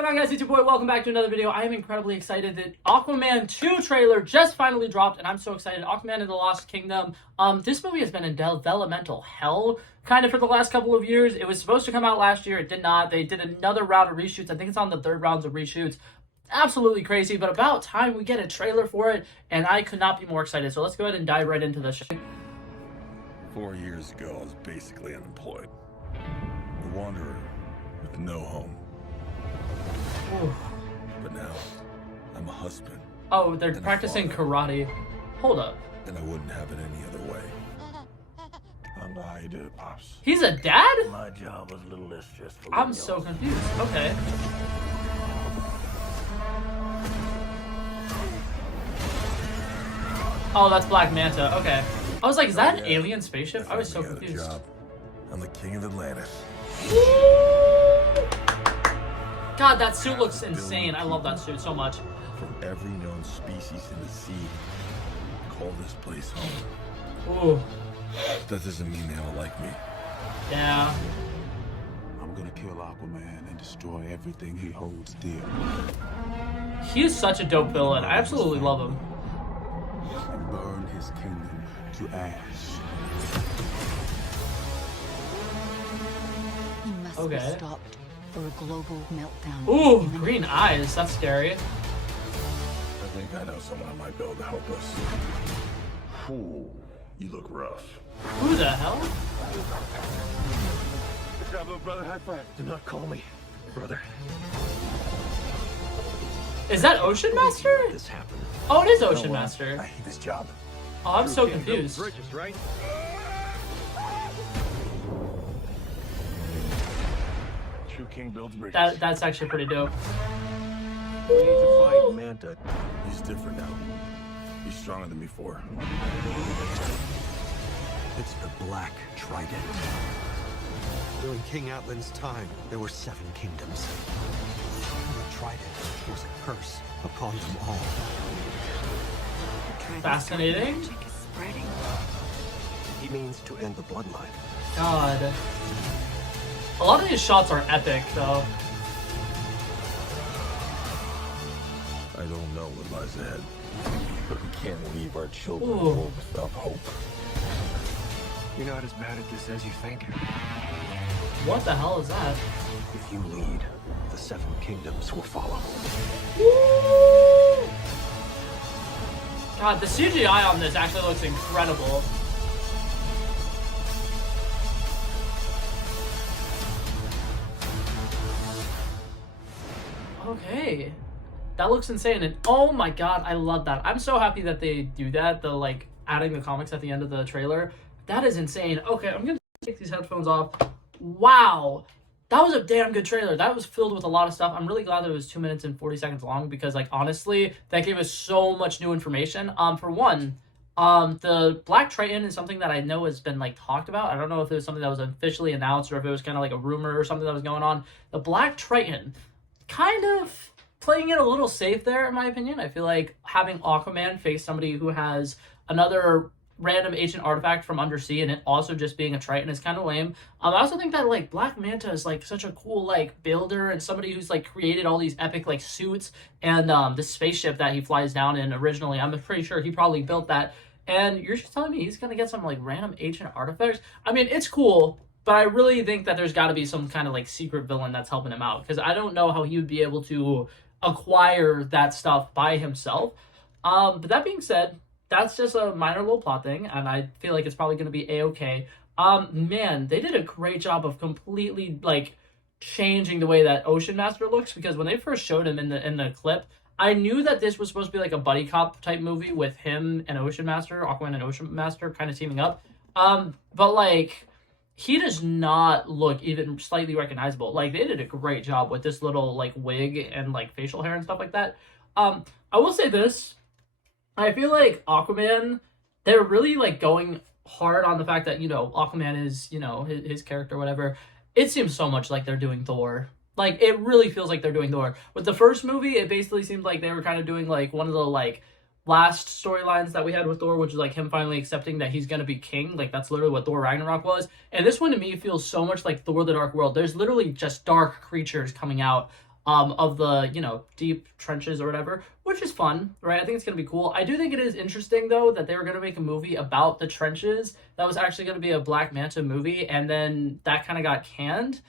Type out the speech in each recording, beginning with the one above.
going on, guys? It's your boy. Welcome back to another video. I am incredibly excited that Aquaman 2 trailer just finally dropped, and I'm so excited. Aquaman and the Lost Kingdom. This movie has been in developmental hell kind of for the last couple of years. It was supposed to come out last year. It did not. They did another round of reshoots. I think it's on the third rounds of reshoots. Absolutely crazy, but about time we get a trailer for it, and I could not be more excited. So let's go ahead and dive right into the show. 4 years ago, I was basically unemployed. A wanderer with no home. Ooh. But now, I'm a husband. Oh, they're practicing karate. Hold up. And I wouldn't have it any other way. I don't know how you did it, Pops. He's a dad? My job was a little less stressful. I'm so confused. Okay. Oh, that's Black Manta. Okay. I was like, is that an alien spaceship? I was so confused. I'm the king of Atlantis. God, that suit looks insane. I love that suit so much. From every known species in the sea. Call this place home. Ooh. That doesn't mean they all like me. Yeah. I'm gonna kill Aquaman and destroy everything he holds dear. He is such a dope villain. I absolutely love him. And burn his kingdom to ash. He must Okay. be stopped or a global meltdown. Ooh, green eyes. That's scary. I think I know someone who might be able to help us. Ooh, you look rough. Who the hell? Good job, little brother. High five. Do not call me brother. Is that Ocean Master? This happened. Oh, it is Ocean Master. I hate this job. Oh, I'm so confused. Bridges, right? True king builds bridges. That's actually pretty dope. We need to find Manta. He's different now. He's stronger than before. It's the Black Trident. During King Atlan's time, there were 7 kingdoms. The Trident was a curse upon them all. Fascinating. He means to end the bloodline. God. A lot of these shots are epic, though. I don't know what lies ahead. But we can't leave our children Ooh. without hope. You're not as bad at this as you think. What the hell is that? If you lead, the 7 kingdoms will follow. God, the CGI on this actually looks incredible. Okay. That looks insane, and oh my god, I love that. I'm so happy that they do that, the like adding the comics at the end of the trailer. That is insane. Okay, I'm gonna take these headphones off. Wow. That was a damn good trailer. That was filled with a lot of stuff. I'm really glad that it was 2 minutes and 40 seconds long because, like, honestly, that gave us so much new information. For one, the Black Triton is something that I know has been, like, talked about. I don't know if it was something that was officially announced or if it was kind of like a rumor or something that was going on. The Black Triton, kind of playing it a little safe there, in my opinion. I feel like having Aquaman face somebody who has another random ancient artifact from undersea and it also just being a Triton is kind of lame. I also think that like Black Manta is like such a cool like builder and somebody who's like created all these epic like suits and the spaceship that he flies down in originally. I'm pretty sure he probably built that. And you're just telling me he's gonna get some like random ancient artifacts? I mean, it's cool, but I really think that there's got to be some kind of like secret villain that's helping him out because I don't know how he would be able to acquire that stuff by himself. But that being said, that's just a minor little plot thing, and I feel like it's probably going to be a-okay. Man, they did a great job of completely, like, changing the way that Ocean Master looks, because when they first showed him in the clip, I knew that this was supposed to be, like, a buddy cop type movie with him and Ocean Master, Aquaman and Ocean Master kind of teaming up. But, like, he does not look even slightly recognizable. Like, they did a great job with this little, like, wig and, like, facial hair and stuff like that. I will say this. I feel like Aquaman, they're really, like, going hard on the fact that, you know, Aquaman is, you know, his character, whatever. It seems so much like they're doing Thor. Like, it really feels like they're doing Thor. With the first movie, it basically seemed like they were kind of doing, like, one of the, like, last storylines that we had with Thor, which is, like, him finally accepting that he's gonna be king. Like, that's literally what Thor Ragnarok was. And this one, to me, feels so much like Thor the Dark World. There's literally just dark creatures coming out of the, you know, deep trenches or whatever, which is fun, right? I think it's going to be cool. I do think it is interesting, though, that they were going to make a movie about the trenches that was actually going to be a Black Manta movie, and then that kind of got canned.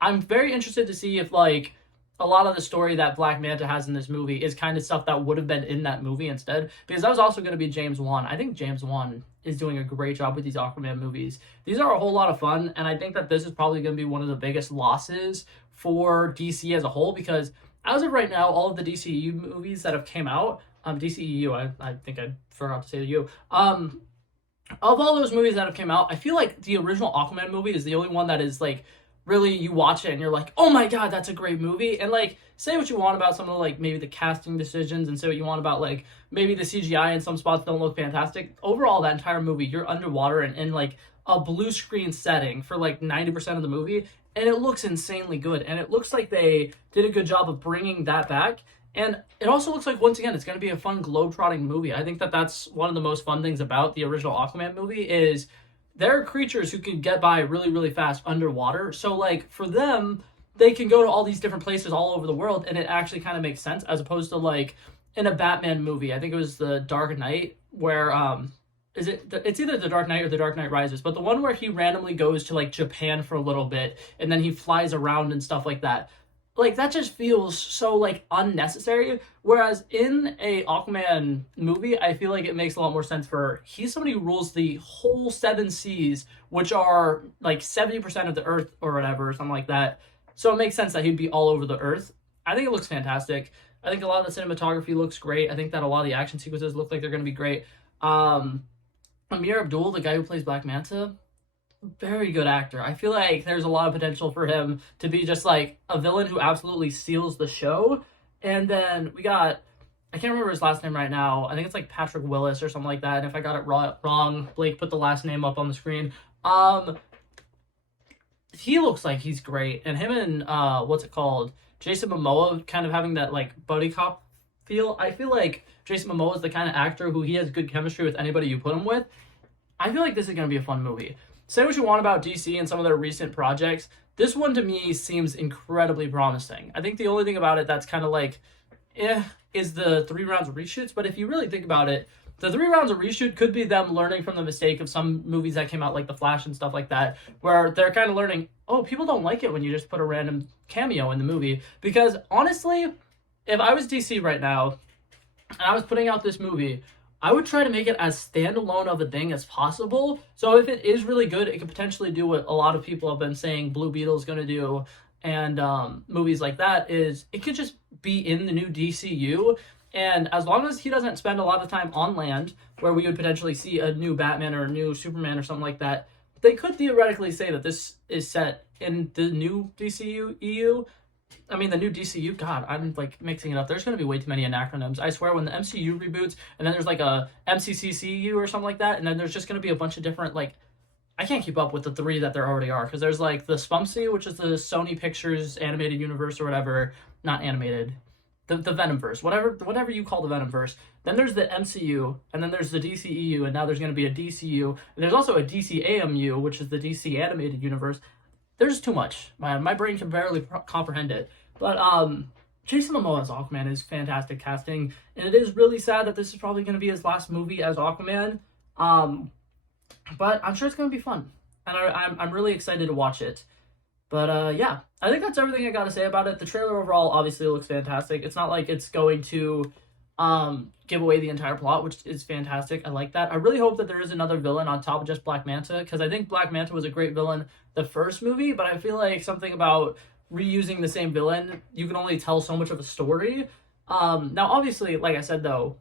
I'm very interested to see if, like, a lot of the story that Black Manta has in this movie is kind of stuff that would have been in that movie instead, because that was also going to be James Wan. I think James Wan is doing a great job with these Aquaman movies. These are a whole lot of fun, and I think that this is probably going to be one of the biggest losses for DC as a whole, because as of right now, all of the DCEU movies that have came out, DCEU, I think I forgot to say the U, of all those movies that have came out, I feel like the original Aquaman movie is the only one that is, like, really, you watch it and you're like, oh my god, that's a great movie. And, like, say what you want about some of, like, maybe the casting decisions, and say what you want about, like, maybe the CGI in some spots don't look fantastic. Overall, that entire movie, you're underwater and in, like, a blue screen setting for, like, 90% of the movie, and it looks insanely good. And it looks like they did a good job of bringing that back. And it also looks like, once again, it's going to be a fun globe-trotting movie. I think that that's one of the most fun things about the original Aquaman movie is there are creatures who can get by really, really fast underwater. So, like, for them, they can go to all these different places all over the world, and it actually kind of makes sense, as opposed to, like, in a Batman movie. I think it was The Dark Knight, where, it's either The Dark Knight or The Dark Knight Rises, but the one where he randomly goes to, like, Japan for a little bit, and then he flies around and stuff like that. Like, that just feels so, like, unnecessary. Whereas in a Aquaman movie, I feel like it makes a lot more sense for, he's somebody who rules the whole 7 seas, which are, like, 70% of the Earth or whatever, or something like that. So it makes sense that he'd be all over the Earth. I think it looks fantastic. I think a lot of the cinematography looks great. I think that a lot of the action sequences look like they're going to be great. Amir Abdul, the guy who plays Black Manta, very good actor. I feel like there's a lot of potential for him to be just like a villain who absolutely steals the show. And then we got, I can't remember his last name right now. I think it's like Patrick Willis or something like that. And if I got it wrong, Blake put the last name up on the screen. He looks like he's great. And him and Jason Momoa kind of having that like buddy cop feel. I feel like Jason Momoa is the kind of actor who he has good chemistry with anybody you put him with. I feel like this is going to be a fun movie. Say what you want about DC and some of their recent projects. This one to me seems incredibly promising. I think the only thing about it that's kind of like, is the 3 rounds of reshoots. But if you really think about it, the 3 rounds of reshoot could be them learning from the mistake of some movies that came out, like The Flash and stuff like that, where they're kind of learning, oh, people don't like it when you just put a random cameo in the movie. Because honestly, if I was DC right now, and I was putting out this movie, I would try to make it as standalone of a thing as possible. So if it is really good, it could potentially do what a lot of people have been saying Blue Beetle is going to do, and movies like that, is it could just be in the new DCU. And as long as he doesn't spend a lot of time on land, where we would potentially see a new Batman or a new Superman or something like that, they could theoretically say that this is set in the new DCU. I mean, the new DCU, God, I'm like mixing it up. There's going to be way too many acronyms. I swear, when the MCU reboots, and then there's like a MCCCU or something like that, and then there's just going to be a bunch of different, like, I can't keep up with the 3 that there already are, because there's like the SPUMC, which is the Sony Pictures animated universe or whatever, not animated, the Venomverse, whatever you call the Venomverse. Then there's the MCU, and then there's the DCEU, and now there's going to be a DCU, and there's also a DCAMU, which is the DC animated universe. There's too much. My brain can barely comprehend it. But Jason Momoa as Aquaman is fantastic casting, and it is really sad that this is probably going to be his last movie as Aquaman. But I'm sure it's going to be fun, and I'm really excited to watch it. But yeah, I think that's everything I got to say about it. The trailer overall obviously looks fantastic. It's not like it's going to give away the entire plot, which is fantastic. I like that. I really hope that there is another villain on top of just Black Manta, because I think Black Manta was a great villain the first movie, but I feel like something about reusing the same villain, you can only tell so much of a story. Now, obviously, like I said, though,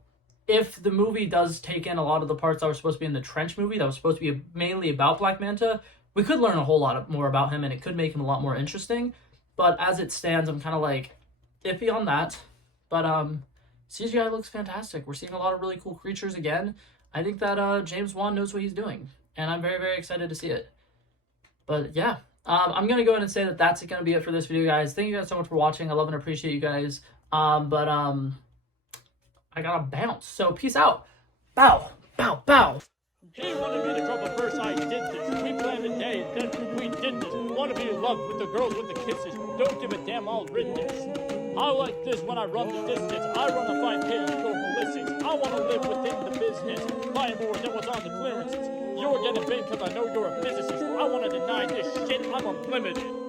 if the movie does take in a lot of the parts that were supposed to be in the Trench movie, that was supposed to be mainly about Black Manta, we could learn a whole lot more about him, and it could make him a lot more interesting. But as it stands, I'm kind of like iffy on that. But CGI looks fantastic. We're seeing a lot of really cool creatures again. I think that James Wan knows what he's doing, and I'm very, very excited to see it. But yeah, I'm going to go ahead and say that that's going to be it for this video, guys. Thank you guys so much for watching. I love and appreciate you guys. But I got to bounce. So peace out. Bow, bow, bow. He wanted me to trouble first, I did this. We planned a day, and then we did this. Want to be in love with the girls with the kisses. Don't give a damn, I'll rid this. I like this when I run the distance. I run a 5K, you go ballistics. I want to live within the business. Buy more than what's on the clearances. You're getting big because I know you're a physicist. I want to deny this shit. I'm unlimited.